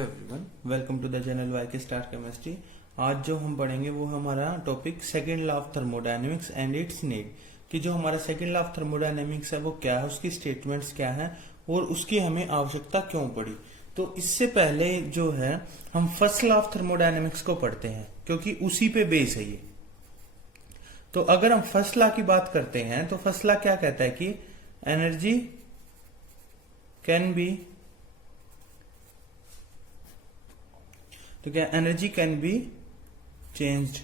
Everyone, welcome to the channel Y K star chemistry. आज जो हम पढ़ेंगे वो हमारा topic second law of thermodynamics and its need, कि जो हमारा सेकेंड लॉ ऑफ थर्मोडायनेमिक्स है वो क्या है, उसकी स्टेटमेंट्स क्या है और उसकी हमें आवश्यकता क्यों पड़ी। तो इससे पहले जो है हम फर्स्ट लॉ ऑफ थर्मोडायनेमिक्स को पढ़ते हैं, क्योंकि उसी पे बेस है ये। तो अगर हम फर्स्ट लॉ की बात करते हैं तो फर्स्ट लॉ क्या कहता है कि एनर्जी कैन बी, तो क्या energy can be changed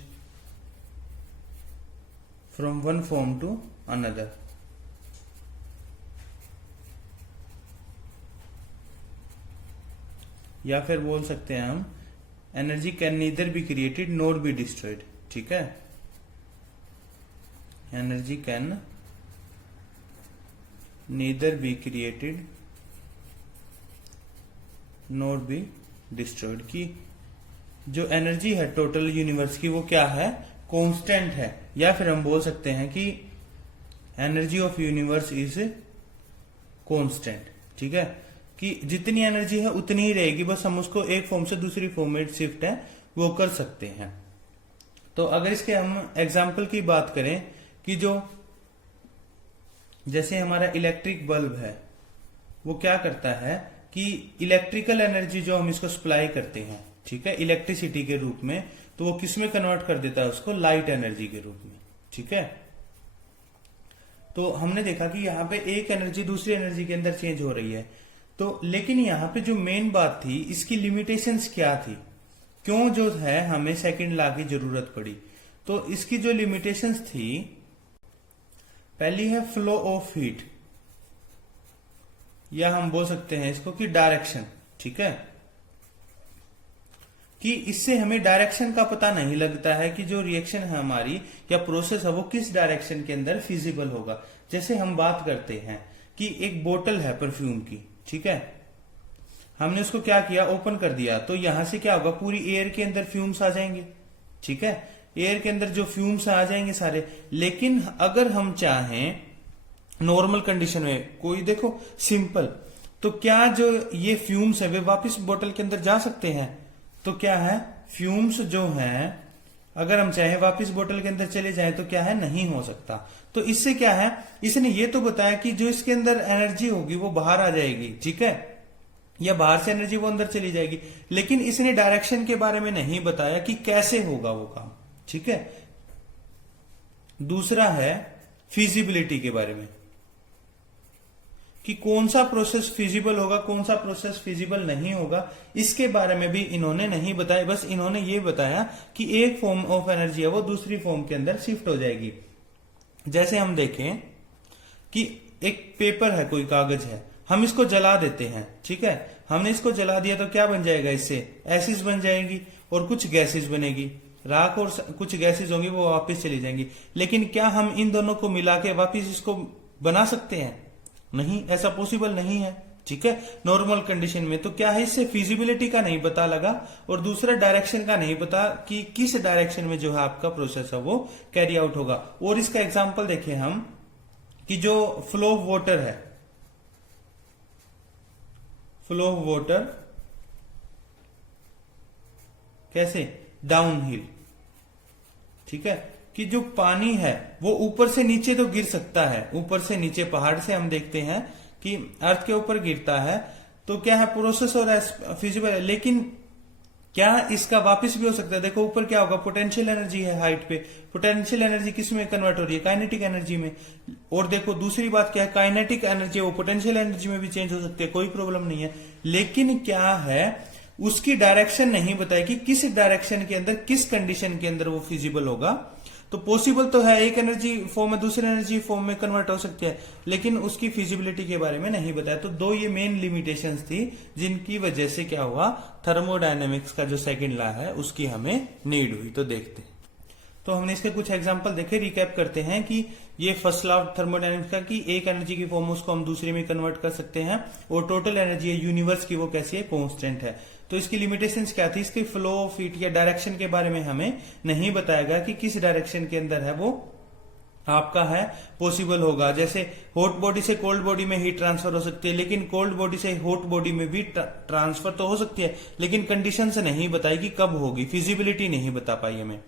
from one form to another. या फिर बोल सकते हैं हम energy can neither be created nor be destroyed. ठीक है, energy can neither be created nor be destroyed, की जो एनर्जी है टोटल यूनिवर्स की वो क्या है, कांस्टेंट है। या फिर हम बोल सकते हैं कि energy of universe is constant. ठीक है, कि जितनी एनर्जी है उतनी ही रहेगी, बस हम उसको एक फॉर्म से दूसरी फॉर्म में शिफ्ट है वो कर सकते हैं। तो अगर इसके हम एग्जाम्पल की बात करें कि जो जैसे हमारा इलेक्ट्रिक बल्ब है वो क्या करता है कि इलेक्ट्रिकल एनर्जी जो हम इसको सप्लाई करते हैं, ठीक है, इलेक्ट्रिसिटी के रूप में, तो वो किस में कन्वर्ट कर देता है उसको, लाइट एनर्जी के रूप में। ठीक है, तो हमने देखा कि यहाँ पे एक एनर्जी दूसरी एनर्जी के अंदर चेंज हो रही है। तो लेकिन यहाँ पे जो मेन बात थी, इसकी लिमिटेशंस क्या थी, क्यों जो है हमें सेकंड लॉ की जरूरत पड़ी। तो इसकी जो लिमिटेशंस थी, पहली है फ्लो ऑफ हीट, या हम बोल सकते हैं इसको कि डायरेक्शन। ठीक है, कि इससे हमें डायरेक्शन का पता नहीं लगता है कि जो रिएक्शन है हमारी या प्रोसेस है वो किस डायरेक्शन के अंदर फिजिबल होगा। जैसे हम बात करते हैं कि एक बोतल है परफ्यूम की, ठीक है, हमने उसको क्या किया, ओपन कर दिया, तो यहां से क्या होगा, पूरी एयर के अंदर फ्यूम्स आ जाएंगे। ठीक है, एयर के अंदर जो फ्यूम्स आ जाएंगे सारे। लेकिन अगर हम चाहें नॉर्मल कंडीशन में, कोई देखो सिंपल, तो क्या जो ये फ्यूम्स है वे वापस बोतल के अंदर जा सकते हैं? तो क्या है, फ्यूम्स जो हैं अगर हम चाहें वापस बोतल के अंदर चले जाएं तो क्या है, नहीं हो सकता। तो इससे क्या है, इसने ये तो बताया कि जो इसके अंदर एनर्जी होगी वो बाहर आ जाएगी, ठीक है, या बाहर से एनर्जी वो अंदर चली जाएगी, लेकिन इसने डायरेक्शन के बारे में नहीं बताया कि कैसे होगा वो काम। ठीक है, दूसरा है फिजिबिलिटी के बारे में, कि कौन सा प्रोसेस फिजिबल होगा, कौन सा प्रोसेस फिजिबल नहीं होगा, इसके बारे में भी इन्होंने नहीं बताया। बस इन्होंने ये बताया कि एक फॉर्म ऑफ एनर्जी है वो दूसरी फॉर्म के अंदर शिफ्ट हो जाएगी। जैसे हम देखें कि एक पेपर है, कोई कागज है, हम इसको जला देते हैं। ठीक है, हमने इसको जला दिया तो क्या बन जाएगा, इससे एसिड बन जाएगी और कुछ गैसेज बनेगी, राख और कुछ गैसेज होंगी वो वापस चली जाएंगी। लेकिन क्या हम इन दोनों को मिला के वापिस इसको बना सकते हैं? नहीं, ऐसा पॉसिबल नहीं है। ठीक है, नॉर्मल कंडीशन में। तो क्या है, इससे फिजिबिलिटी का नहीं पता लगा और दूसरा डायरेक्शन का नहीं पता कि किस डायरेक्शन में जो है आपका प्रोसेस है वो कैरी आउट होगा। और इसका एग्जांपल देखें हम कि जो फ्लो ऑफ वाटर है, फ्लो ऑफ वाटर कैसे, डाउन हिल। ठीक है, कि जो पानी है वो ऊपर से नीचे तो गिर सकता है, ऊपर से नीचे पहाड़ से हम देखते हैं कि अर्थ के ऊपर गिरता है, तो क्या है, प्रोसेस हो रहा है, फिजिबल है। लेकिन क्या इसका वापस भी हो सकता है? देखो ऊपर क्या होगा, पोटेंशियल एनर्जी है हाइट पे, पोटेंशियल एनर्जी किस में कन्वर्ट हो रही है, काइनेटिक एनर्जी में। और देखो दूसरी बात क्या है, काइनेटिक एनर्जी वो पोटेंशियल एनर्जी में भी चेंज हो सकती है, कोई प्रॉब्लम नहीं है। लेकिन क्या है, उसकी डायरेक्शन नहीं बताई कि किस डायरेक्शन के अंदर, किस कंडीशन के अंदर वो फिजिबल होगा। तो पॉसिबल तो है, एक एनर्जी फॉर्म में दूसरी एनर्जी फॉर्म में कन्वर्ट हो सकती है, लेकिन उसकी फिजिबिलिटी के बारे में नहीं बताया। तो दो ये मेन लिमिटेशंस थी जिनकी वजह से क्या हुआ, थर्मोडायनेमिक्स का जो सेकंड लॉ है उसकी हमें नीड हुई। तो देखते हैं, तो हमने इसके कुछ एग्जांपल देखे, रिकैप करते हैं कि ये फर्स्ट लॉ ऑफ थर्मोडायनेमिक्स का कि एक एनर्जी की फॉर्म उसको हम दूसरे में कन्वर्ट कर सकते हैं, और टोटल एनर्जी है यूनिवर्स की वो कैसी है, कांस्टेंट है। तो इसकी लिमिटेशंस क्या थी, इसके फ्लो ऑफ हीट या डायरेक्शन के बारे में हमें नहीं बताया गया कि किस डायरेक्शन के अंदर है वो आपका है पॉसिबल होगा। जैसे हॉट बॉडी से कोल्ड बॉडी में हीट ट्रांसफर हो सकती है, लेकिन कोल्ड बॉडी से हॉट बॉडी में भी ट्रांसफर तो हो सकती है, लेकिन कंडीशन से नहीं बताई कि कब होगी, फिजिबिलिटी नहीं बता पाई हमें।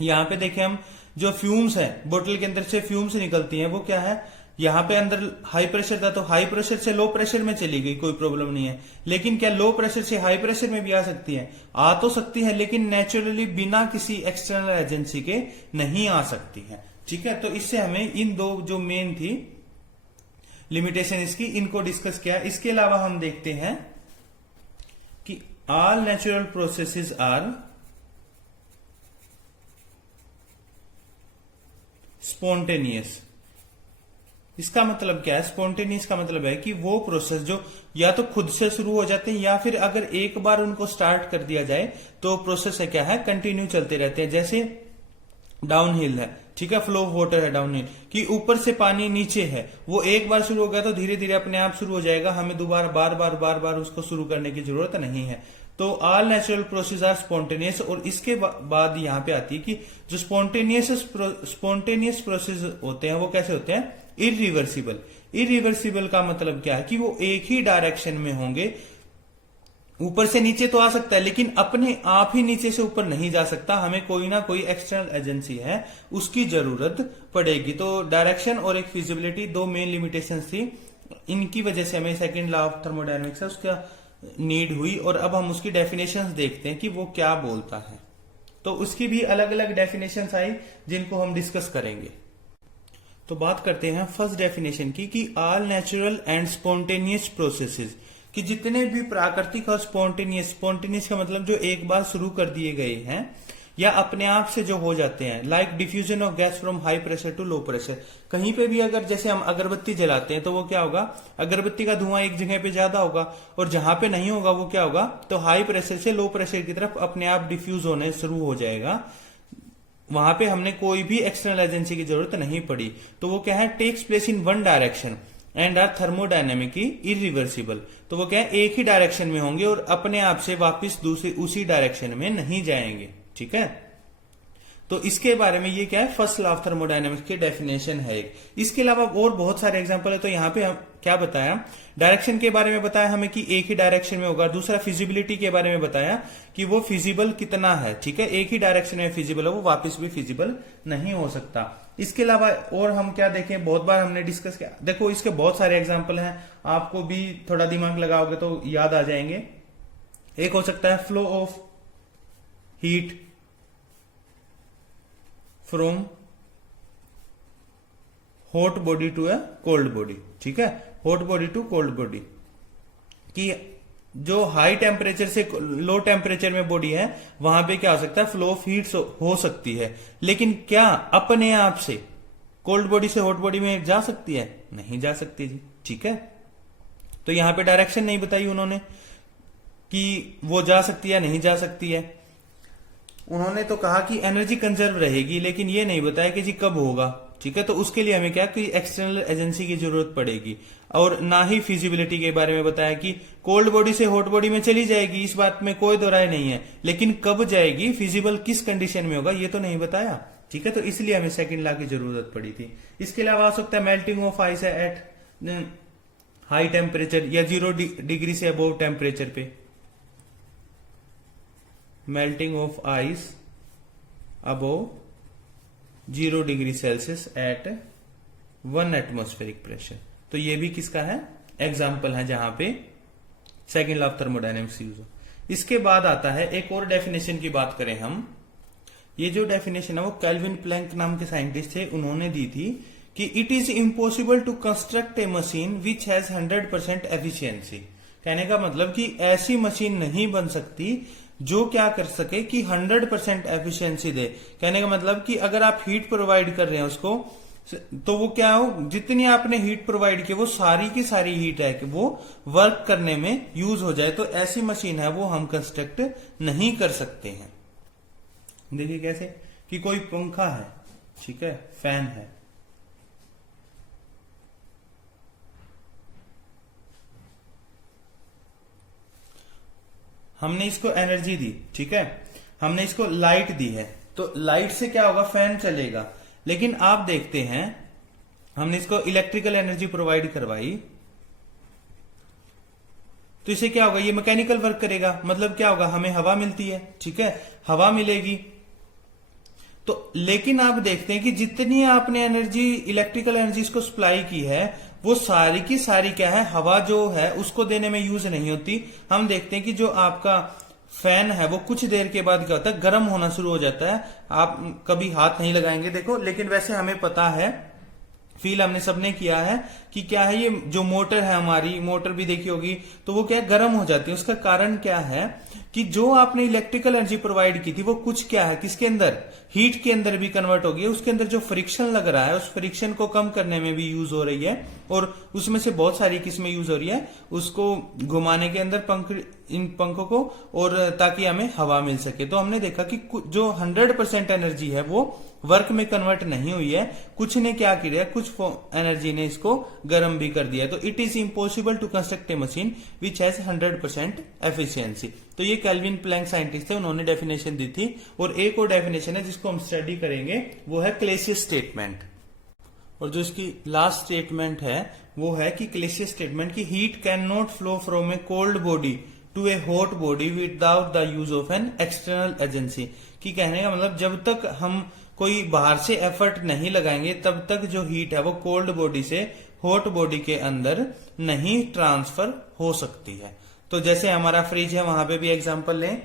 यहाँ पे देखें हम, जो फ्यूम्स है बोतल के अंदर से फ्यूम्स निकलती हैं, वो क्या है, यहाँ पे अंदर हाई प्रेशर था तो हाई प्रेशर से लो प्रेशर में चली गई, कोई प्रॉब्लम नहीं है। लेकिन क्या लो प्रेशर से हाई प्रेशर में भी आ सकती है? आ तो सकती है, लेकिन नेचुरली बिना किसी एक्सटर्नल एजेंसी के नहीं आ सकती है। ठीक है, तो इससे हमें इन दो जो मेन थी लिमिटेशन इसकी, इनको डिस्कस किया। इसके अलावा हम देखते हैं कि all natural processes are spontaneous. इसका मतलब क्या है? स्पॉन्टेनियस का मतलब है कि वो प्रोसेस जो या तो खुद से शुरू हो जाते हैं, या फिर अगर एक बार उनको स्टार्ट कर दिया जाए तो प्रोसेस है क्या है, कंटिन्यू चलते रहते हैं। जैसे डाउनहिल है, ठीक है, फ्लो ऑफ वाटर है डाउनहिल, कि ऊपर से पानी नीचे है, वो एक बार शुरू हो गया तो धीरे धीरे अपने आप शुरू हो जाएगा, हमें दोबारा बार बार उसको शुरू करने की जरूरत नहीं है। तो all natural process are spontaneous. और इसके बाद यहां पे आती है कि जो स्पॉन्टेनियस प्रोसेस होते हैं वो कैसे होते हैं? इरिवर्सिबल। इरिवर्सिबल का मतलब क्या है कि वो एक ही डायरेक्शन में होंगे, ऊपर से नीचे तो आ सकता है लेकिन अपने आप ही नीचे से ऊपर नहीं जा सकता, हमें कोई ना कोई एक्सटर्नल एजेंसी है उसकी जरूरत पड़ेगी। तो डायरेक्शन और एक फिजिबिलिटी दो मेन लिमिटेशंस थी, इनकी वजह से हमें सेकंड लॉ ऑफ थर्मोडायनेमिक्स है उसका नीड हुई। और अब हम उसकी डेफिनेशंस देखते हैं कि वो क्या बोलता है। तो उसकी भी अलग अलग डेफिनेशंस आई जिनको हम डिस्कस करेंगे। तो बात करते हैं फर्स्ट डेफिनेशन की, कि all natural and spontaneous processes, कि जितने भी प्राकृतिक और स्पॉन्टेनियस का मतलब जो एक बार शुरू कर दिए गए हैं या अपने आप से जो हो जाते हैं, like diffusion of gas from high pressure to low pressure. कहीं पे भी अगर जैसे हम अगरबत्ती जलाते हैं तो वो क्या होगा, अगरबत्ती का धुआं एक जगह पे ज्यादा होगा, और जहां पे नहीं होगा वो क्या होगा, तो हाई प्रेशर से लो प्रेशर की तरफ अपने आप डिफ्यूज होने शुरू हो जाएगा। वहां पे हमने कोई भी एक्सटर्नल एजेंसी की जरूरत नहीं पड़ी। तो वो क्या है, takes place in one direction and are thermodynamically irreversible. तो वो क्या है, एक ही डायरेक्शन में होंगे और अपने आप से वापस दूसरी उसी डायरेक्शन में नहीं जाएंगे। ठीक है, तो इसके बारे में ये क्या है, फर्स्ट लॉ ऑफ थर्मोडायनेमिक्स की डेफिनेशन है एक। इसके अलावा और बहुत सारे एग्जांपल है। तो यहाँ पे हम क्या बताया, डायरेक्शन के बारे में बताया हमें कि एक ही डायरेक्शन में होगा। दूसरा फिजिबिलिटी के बारे में बताया कि वो फिजिबल कितना है। ठीक है, एक ही डायरेक्शन में फिजिबल है, वो वापस भी फिजिबल नहीं हो सकता। इसके अलावा और हम क्या देखें, बहुत बार हमने डिस्कस किया, देखो इसके बहुत सारे एग्जाम्पल हैं, आपको भी थोड़ा दिमाग लगाओगे तो याद आ जाएंगे। एक हो सकता है flow of heat from hot body to a cold body. ठीक है, hot body to cold body, कि जो हाई टेम्परेचर से लो टेम्परेचर में बॉडी है वहां पे क्या हो सकता है, फ्लो ऑफ हीट हो सकती है। लेकिन क्या अपने आप से कोल्ड बॉडी से हॉट बॉडी में जा सकती है? नहीं जा सकती जी। ठीक है, तो यहां पे डायरेक्शन नहीं बताई उन्होंने कि वो जा सकती है नहीं जा सकती है। उन्होंने तो कहा कि एनर्जी कंजर्व रहेगी, लेकिन ये नहीं बताया कि जी कब होगा। ठीक है, तो उसके लिए हमें क्या, कोई एक्सटर्नल एजेंसी की जरूरत पड़ेगी। और ना ही फिजिबिलिटी के बारे में बताया कि कोल्ड बॉडी से हॉट बॉडी में चली जाएगी, इस बात में कोई दो राय नहीं है, लेकिन कब जाएगी, फिजिबल किस कंडीशन में होगा, ये तो नहीं बताया। ठीक है, तो इसलिए हमें सेकंड लॉ की जरूरत पड़ी थी। इसके अलावा आ सकता है melting of ice at high temperature या 0 डिग्री से अबोव टेम्परेचर पे, melting of ice above 0 degree Celsius at 1 atmospheric pressure. तो ये भी किसका है, एग्जाम्पल है जहां पे second law of thermodynamics use हो। इसके बाद आता है एक और डेफिनेशन की बात करें हम, ये जो डेफिनेशन है वो केल्विन प्लैंक नाम के साइंटिस्ट थे, उन्होंने दी थी कि it is impossible to construct a machine which has 100% efficiency. कहने का मतलब कि ऐसी मशीन नहीं बन सकती जो क्या कर सके कि 100% एफिशिएंसी दे। कहने का मतलब कि अगर आप हीट प्रोवाइड कर रहे हैं उसको, तो वो क्या हो, जितनी आपने हीट प्रोवाइड की वो सारी की सारी हीट है कि वो वर्क करने में यूज हो जाए। तो ऐसी मशीन है वो हम कंस्ट्रक्ट नहीं कर सकते हैं। देखिए कैसे, कि कोई पंखा है, ठीक है, फैन है, हमने इसको एनर्जी दी, ठीक है, हमने इसको लाइट दी है, तो लाइट से क्या होगा, फैन चलेगा। लेकिन आप देखते हैं हमने इसको इलेक्ट्रिकल एनर्जी प्रोवाइड करवाई, तो इसे क्या होगा, ये मैकेनिकल वर्क करेगा, मतलब क्या होगा, हमें हवा मिलती है, ठीक है, हवा मिलेगी। तो लेकिन आप देखते हैं कि जितनी आपने एनर्जी, इलेक्ट्रिकल एनर्जी को सप्लाई की है, वो सारी की सारी क्या है, हवा जो है उसको देने में यूज नहीं होती। हम देखते हैं कि जो आपका फैन है वो कुछ देर के बाद क्या होता है, गर्म होना शुरू हो जाता है। आप कभी हाथ नहीं लगाएंगे देखो, लेकिन वैसे हमें पता है, फील हमने सबने किया है कि क्या है, ये जो मोटर है हमारी, मोटर भी देखी होगी, तो वो क्या है, गर्म हो जाती है। उसका कारण क्या है कि जो आपने इलेक्ट्रिकल एनर्जी प्रोवाइड की थी वो कुछ क्या है, किसके अंदर, हीट के अंदर भी कन्वर्ट हो गई है। उसके अंदर जो फ्रिक्शन लग रहा है, उस फ्रिक्शन को कम करने में भी यूज हो रही है, और उसमें से बहुत सारी किस्में यूज हो रही है, उसको घुमाने के अंदर पंख, इन पंखों को, और ताकि हमें हवा मिल सके। तो हमने देखा कि जो 100% एनर्जी है वो वर्क में कन्वर्ट नहीं हुई है, कुछ ने क्या किया, कुछ एनर्जी ने इसको गर्म भी कर दिया। तो it is impossible to construct a machine which has 100% efficiency. तो ये कैल्विन प्लैंक साइंटिस्ट थे, उन्होंने डेफिनेशन दी थी। और एक और डेफिनेशन है जिसको हम स्टडी करेंगे, वो है क्लेसियस स्टेटमेंट। और जो इसकी लास्ट स्टेटमेंट है वो है कि क्लेसियस स्टेटमेंट की heat can not flow from a cold body to a hot body without the use of an external agency. की कहने का मतलब, जब तक हम कोई बाहर से एफर्ट नहीं लगाएंगे तब तक जो हीट है वो कोल्ड बॉडी से हॉट बॉडी के अंदर नहीं ट्रांसफर हो सकती है। तो जैसे हमारा फ्रिज है, वहां पे भी एग्जांपल लें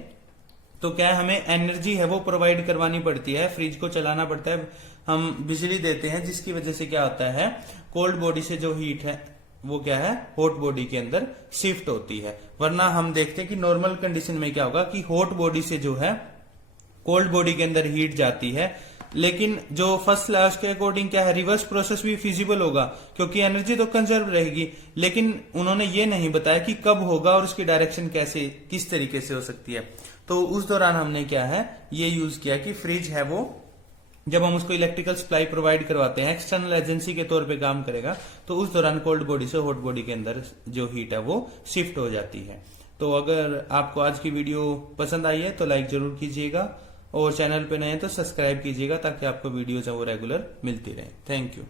तो क्या है, हमें एनर्जी है वो प्रोवाइड करवानी पड़ती है, फ्रिज को चलाना पड़ता है, हम बिजली देते हैं, जिसकी वजह से क्या होता है, कोल्ड बॉडी से जो हीट है वो क्या है, हॉट बॉडी के अंदर शिफ्ट होती है। वरना हम देखते हैं कि नॉर्मल कंडीशन में क्या होगा कि हॉट बॉडी से जो है कोल्ड बॉडी के अंदर हीट जाती है। लेकिन जो फर्स्ट लॉ के अकॉर्डिंग क्या है, रिवर्स प्रोसेस भी फिजिबल होगा, क्योंकि एनर्जी तो कंजर्व रहेगी। लेकिन उन्होंने ये नहीं बताया कि कब होगा और उसकी डायरेक्शन कैसे, किस तरीके से हो सकती है। तो उस दौरान हमने क्या है, ये यूज किया कि फ्रिज है वो, जब हम उसको इलेक्ट्रिकल सप्लाई प्रोवाइड करवाते हैं, एक्सटर्नल एजेंसी के तौर पे काम करेगा, तो उस दौरान कोल्ड बॉडी से हॉट बॉडी के अंदर जो हीट है वो शिफ्ट हो जाती है। तो अगर आपको आज की वीडियो पसंद आई है तो लाइक जरूर कीजिएगा, और चैनल पे नए हैं तो सब्सक्राइब कीजिएगा, ताकि आपको वीडियोज है वो रेगुलर मिलती रहे। Thank you.